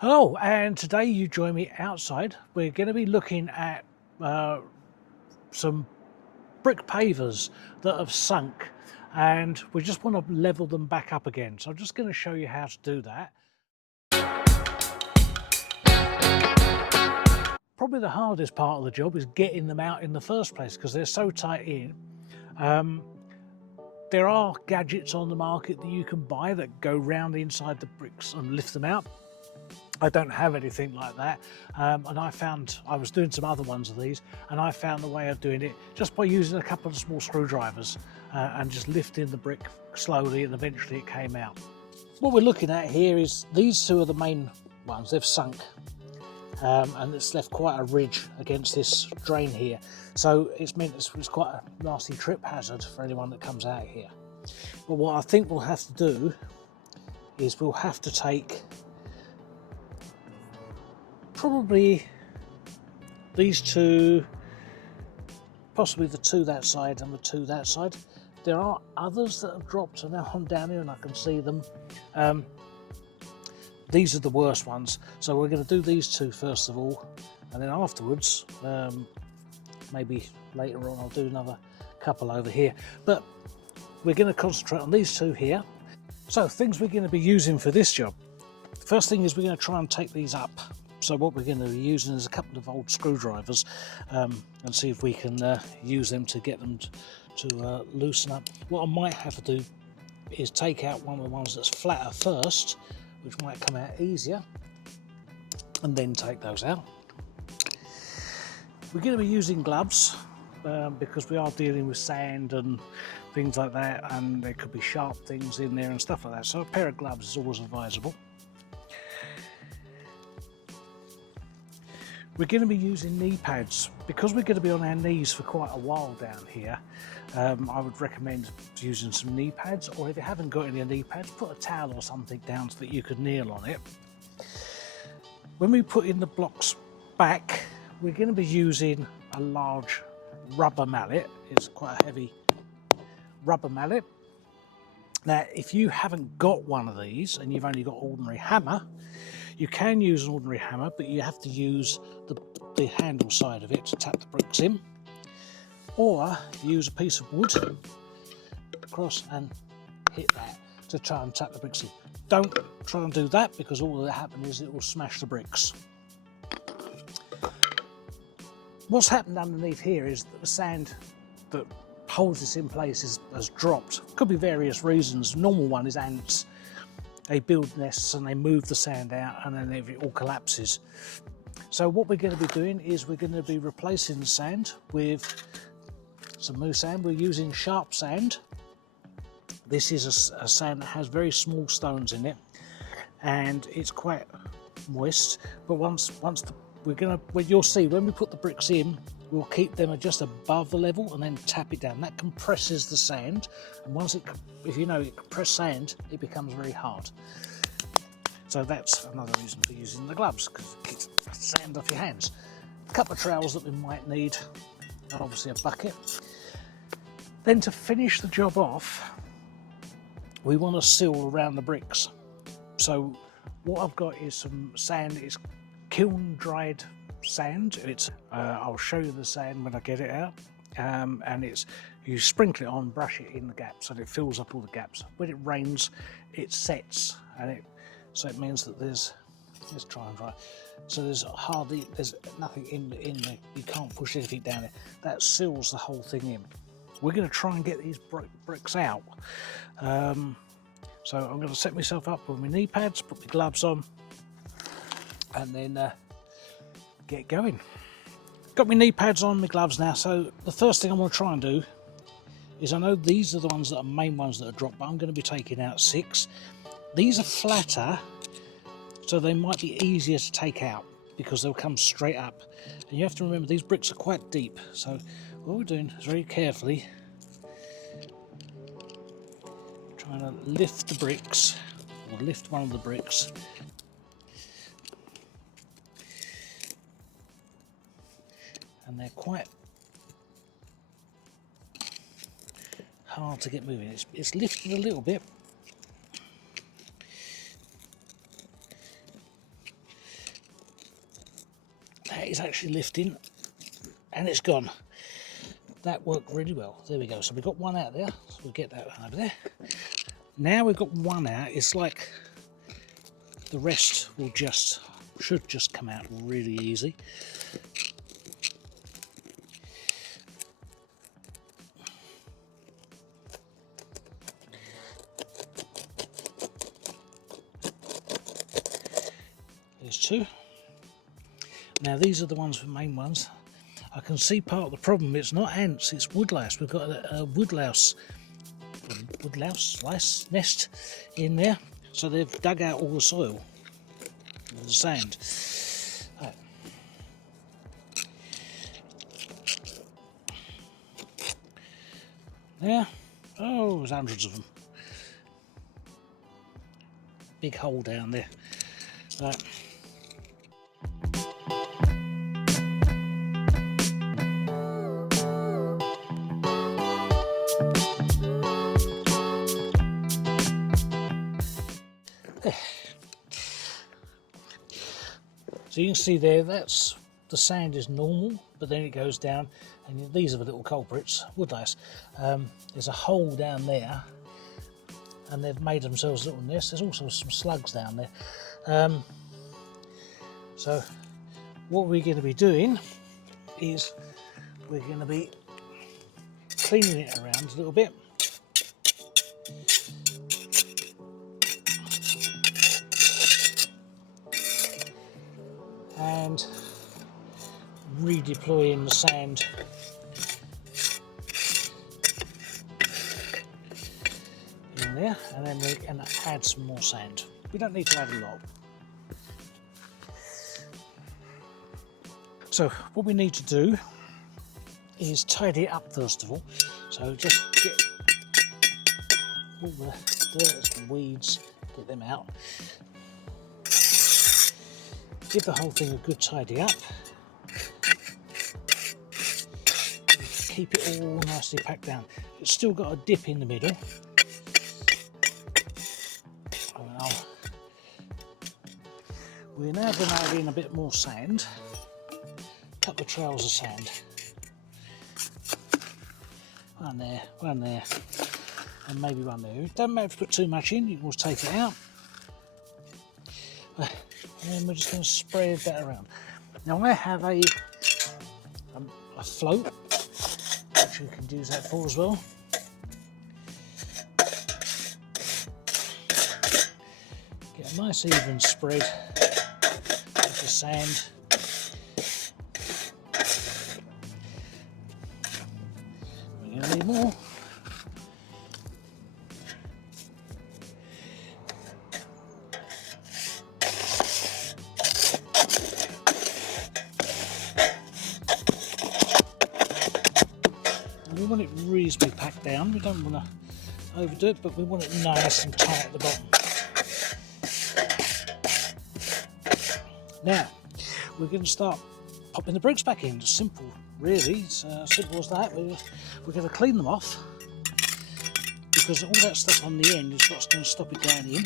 Hello, and today you join me outside. We're going to be looking at some brick pavers that have sunk, and we just want to level them back up again. So I'm just going to show you how to do that. Probably the hardest part of the job is getting them out in the first place because they're so tight in. There are gadgets on the market that you can buy that go round inside the bricks and lift them out. I don't have anything like that, and I was doing some other ones of these, and I found the way of doing it just by using a couple of small screwdrivers and just lifting the brick slowly, and eventually it came out. What we're looking at here is these two are the main ones. They've sunk, and it's left quite a ridge against this drain here, so it's meant it's quite a nasty trip hazard for anyone that comes out here. But what I think we'll have to do is we'll have to take probably these two, possibly the two that side and the two that side. There are others that have dropped, and now I'm down here and I can see them. These are the worst ones, so we're going to do these two first of all, and then afterwards, maybe later on, I'll do another couple over here. But we're going to concentrate on these two here. So things we're going to be using for this job. The first thing is we're going to try and take these up. So what we're going to be using is a couple of old screwdrivers and see if we can use them to get them to loosen up. What I might have to do is take out one of the ones that's flatter first, which might come out easier, and then take those out. We're going to be using gloves because we are dealing with sand and things like that, and there could be sharp things in there and stuff like that, so a pair of gloves is always advisable. We're going to be using knee pads because we're going to be on our knees for quite a while down here. I would recommend using some knee pads, or if you haven't got any knee pads, put a towel or something down so that you could kneel on it. When we put in the blocks back, we're going to be using a large rubber mallet. It's quite a heavy rubber mallet. Now, if you haven't got one of these and you've only got ordinary hammer, you can use an ordinary hammer, but you have to use the handle side of it to tap the bricks in, or use a piece of wood across and hit that to try and tap the bricks in. Don't try and do that because all that will happen is it will smash the bricks. What's happened underneath here is that the sand that holds this in place has dropped. Could be various reasons. Normal one is ants. They build nests and they move the sand out, and then it all collapses. So what we're going to be doing is we're going to be replacing the sand with some new sand. We're using sharp sand. This is a sand that has very small stones in it, and it's quite moist. But you'll see when we put the bricks in, we'll keep them just above the level and then tap it down. That compresses the sand, and once if you know it compressed sand, it becomes very hard. So that's another reason for using the gloves, because it keeps the sand off your hands. A couple of trowels that we might need, and obviously a bucket. Then to finish the job off, we want to seal around the bricks. So what I've got is some sand. It's kiln dried sand. I'll show you the sand when I get it out, and you sprinkle it on, brush it in the gaps, and it fills up all the gaps. When it rains, it sets, and so it means that let's try and dry. So there's nothing in there. You can't push anything down there. That seals the whole thing in. We're going to try and get these bricks out. So I'm going to set myself up with my knee pads, put my gloves on, and then get going. Got my knee pads on, my gloves now. So the first thing I'm going to try and do is, I know these are the ones that are main ones that are dropped, but I'm going to be taking out 6. These are flatter, so they might be easier to take out because they'll come straight up. And you have to remember these bricks are quite deep. So what we're doing is very carefully trying to lift the bricks, or lift one of the bricks. And they're quite hard to get moving. It's lifted a little bit. that is actually lifting, and it's gone. That worked really well. There we go. So we've got one out there, so we'll get that one over there. Now we've got one out, it's like the rest should just come out really easy. There's two. Now these are the ones, the main ones. I can see part of the problem, it's not ants, it's woodlouse. We've got a woodlouse nest in there, so they've dug out all the soil, the sand. Right. There, oh, there's hundreds of them. Big hole down there. Right. So you can see there, that's the sand is normal, but then it goes down, and these are the little culprits, woodlice. There's a hole down there, and they've made themselves a little nest. There's also some slugs down there. So what we're going to be doing is we're going to be cleaning it around a little bit. And redeploying the sand in there, and then we're going to add some more sand. We don't need to add a lot. So what we need to do is tidy it up first of all. So just get all the dirt and weeds, get them out. Give the whole thing a good tidy up. Keep it all nicely packed down. It's still got a dip in the middle. We're now going to add in a bit more sand. A couple of trails of sand. One there, and maybe one there. Don't matter if you put too much in, you can always take it out. And then we're just going to spread that around. Now I have a float, which you can use that for as well. Get a nice even spread of the sand. We're going to need more. We want it reasonably packed down. We don't want to overdo it, but we want it nice and tight at the bottom. Now, we're going to start popping the bricks back in. It's simple, really. It's simple as that. We're going to clean them off, because all that stuff on the end is what's going to stop it going in.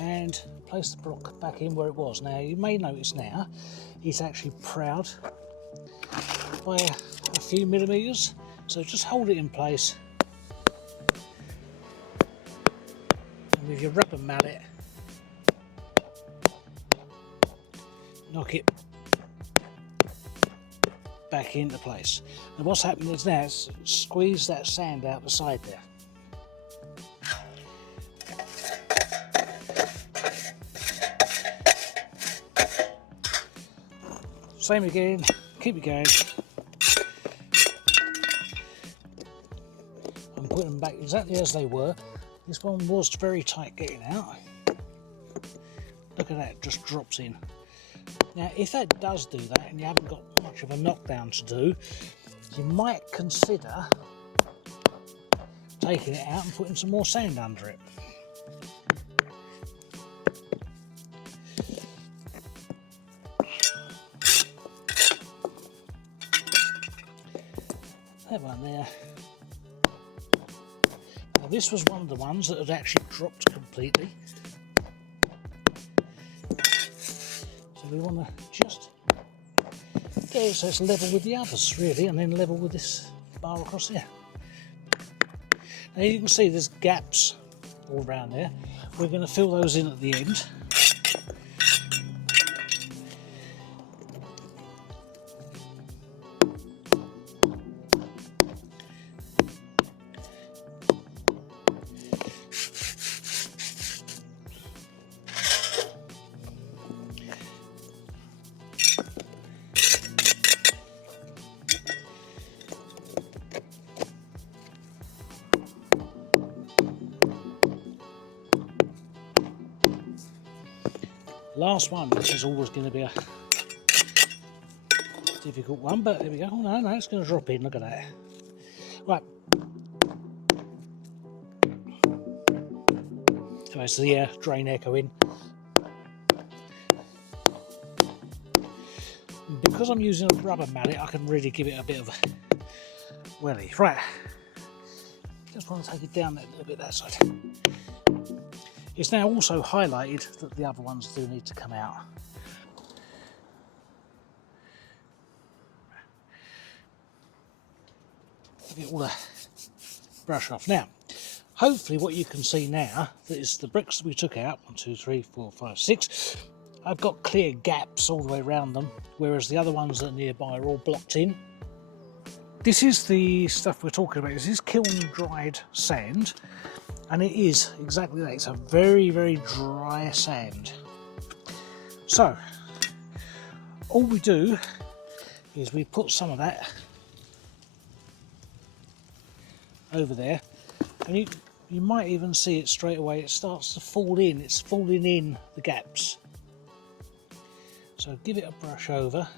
And place the block back in where it was. Now, you may notice now, it's actually proud by a few millimetres, so just hold it in place, and with your rubber mallet knock it back into place. And what's happening is now, squeeze that sand out the side there. Same again, keep it going. I'm putting them back exactly as they were. This one was very tight getting out. Look at that, it just drops in. Now, if that does do that and you haven't got much of a knockdown to do, you might consider taking it out and putting some more sand under it. That one there. Now, this was one of the ones that had actually dropped completely. So we want to just get it so it's level with the others really, and then level with this bar across here. Now you can see there's gaps all around there. We're going to fill those in at the end. Last one, which is always going to be a difficult one, but there we go. Oh, no, it's going to drop in. Look at that. Right. So it's the drain echo in. Because I'm using a rubber mallet, I can really give it a bit of a welly. Right. Just want to take it down that little bit that side. It's now also highlighted that the other ones do need to come out. Get all the brush off. Now, hopefully what you can see now, that is the bricks that we took out, 1, 2, 3, 4, 5, 6, I've got clear gaps all the way around them, whereas the other ones that are nearby are all blocked in. This is the stuff we're talking about. This is kiln dried sand. And it is exactly that. It's a very, very dry sand. So, all we do is we put some of that over there, and you might even see it straight away. It starts to fall in. It's falling in the gaps. So give it a brush over.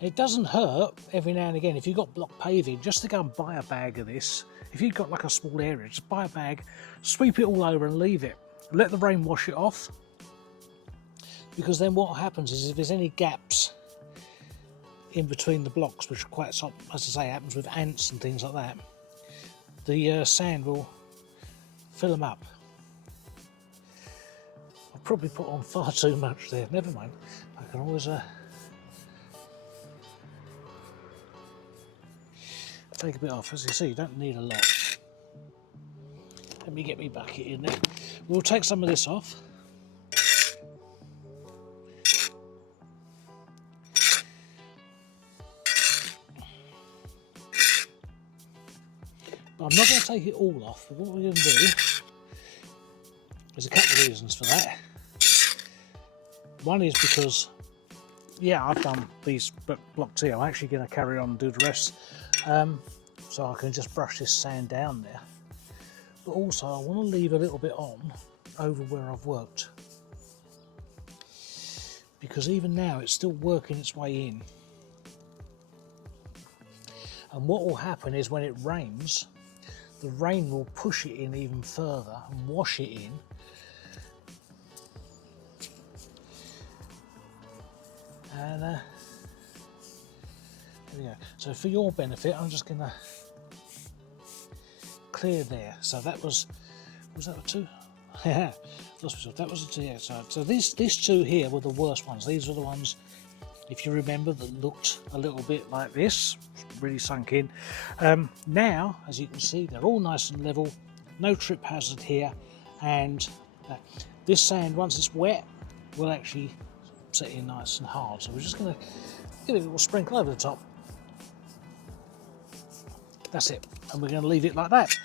It doesn't hurt every now and again, if you've got block paving, just to go and buy a bag of this. If you've got like a small area, just buy a bag, sweep it all over and leave it. Let the rain wash it off. Because then what happens is if there's any gaps in between the blocks, which are quite, as I say, happens with ants and things like that, the sand will fill them up. I've probably put on far too much there, never mind. I can always take a bit off. As you see, you don't need a lot. Let me get my bucket in there. We'll take some of this off. But I'm not going to take it all off, but what we're going to do, there's a couple of reasons for that. One is because, yeah, I've done these blocks here. I'm actually going to carry on and do the rest. So I can just brush this sand down there, but also I want to leave a little bit on over where I've worked, because even now it's still working its way in, and what will happen is when it rains, the rain will push it in even further and wash it in, and there we go. So for your benefit, I'm just going to clear there. So that was that a 2? Yeah, that was a 2. Yeah. So these 2 here were the worst ones. These were the ones, if you remember, that looked a little bit like this, really sunk in. Now, as you can see, they're all nice and level, no trip hazard here, and this sand, once it's wet, will actually set in nice and hard. So we're just going to give it a little sprinkle over the top. That's it, and we're going to leave it like that.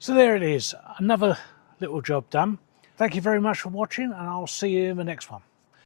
So there it is, another little job done. Thank you very much for watching, and I'll see you in the next one.